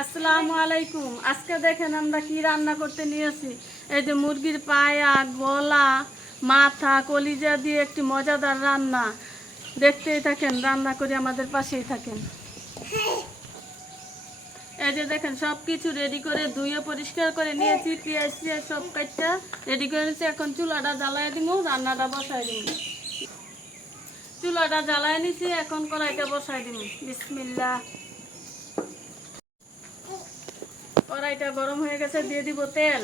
আসসালামু আলাইকুম। আজকে দেখেন আমরা কি রান্না করতে নিয়েছি। এই যে মুরগির পায়া, গলা, মাথা, কলিজা দিয়ে একটি মজাদার রান্না। দেখতেই থাকেন, রান্না করে আমাদের পাশেই থাকেন। এই যে দেখেন সব কিছু রেডি করে ধুয়ে পরিষ্কার করে নিয়েছি। পেঁয়াজ টিয়াজ সব কাটটা রেডি করে নিয়েছি। এখন চুলাটা জ্বালায় দিব, রান্নাটা বসাই দিব। চুলাটা জ্বালায় নিছি, এখন কড়াইটা বসাই দিব। বিসমিল্লাহ। কড়াইটা গরম হয়ে গেছে, দিয়ে দিব তেল।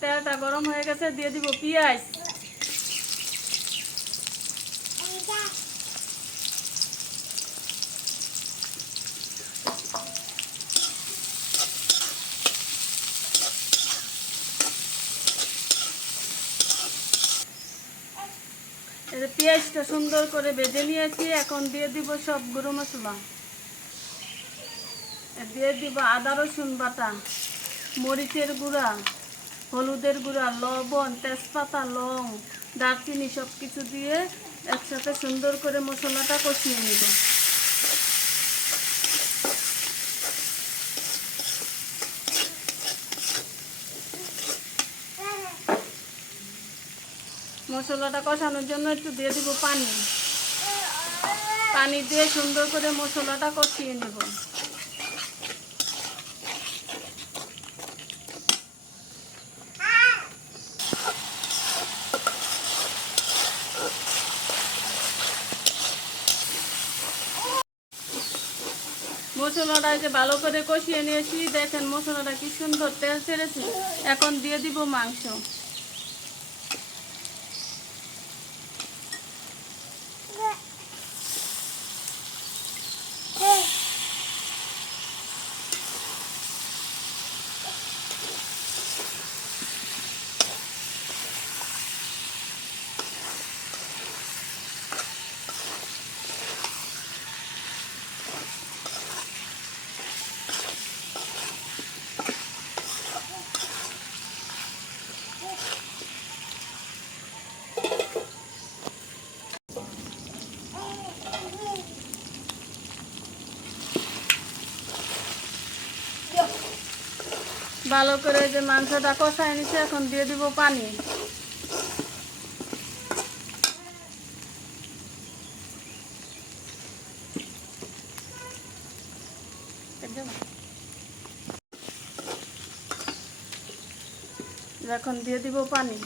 তেলটা গরম হয়ে গেছে, দিয়ে দিব পেঁয়াজ। এই যে পেঁয়াজটা সুন্দর করে ভেজে নিয়েছি, এখন দিয়ে দিব সব গুঁড়ো মশলা। দিয়ে দিব আদা রসুন বাটা, মরিচের গুঁড়া, হলুদের গুঁড়া, লবণ, তেজপাতা, লং, দারচিনি সব কিছু দিয়ে একসাথে সুন্দর করে মশলাটা কষিয়ে নেব। মশলাটা কষানোর জন্য একটু দিয়ে দিব পানি। পানি দিয়ে সুন্দর করে মশলাটা কষিয়ে নেব। মশলাটা যে ভালো করে কষিয়ে নিয়েছি, দেখেন মশলাটা কি সুন্দর তেল ছেড়েছে। এখন দিয়ে দিব মাংস। ভালো করে যে মাংসটা কষায় নিচ্ছে, এখন দিয়ে দিব পানি। এখন দিয়ে দিব পানি।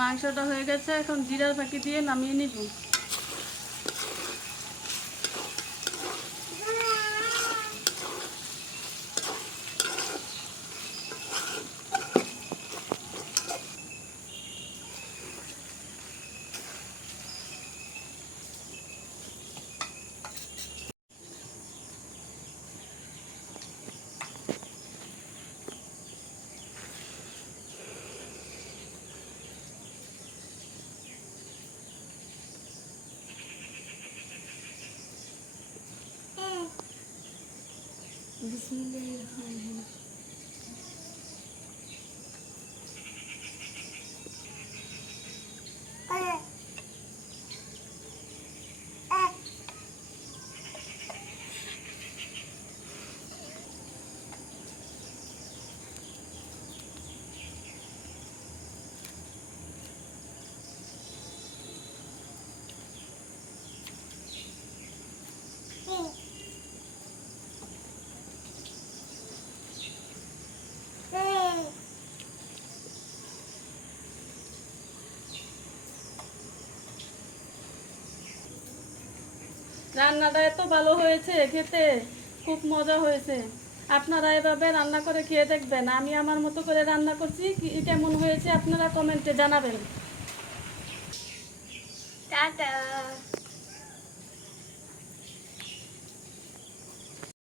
মাংসটা হয়ে গেছে, এখন জিরার ফাঁকি দিয়ে নামিয়ে নিব। বিসমিল্লাহিররহমানিররহিম। রান্নাটা এত ভালো হয়েছে, খেতে খুব মজা হয়েছে। আপনারা এভাবে রান্না করে খেয়ে দেখবেন। আমি আমার মতো করে রান্না করছি, কেমন হয়েছে আপনারা কমেন্টে জানাবেন। টাটা।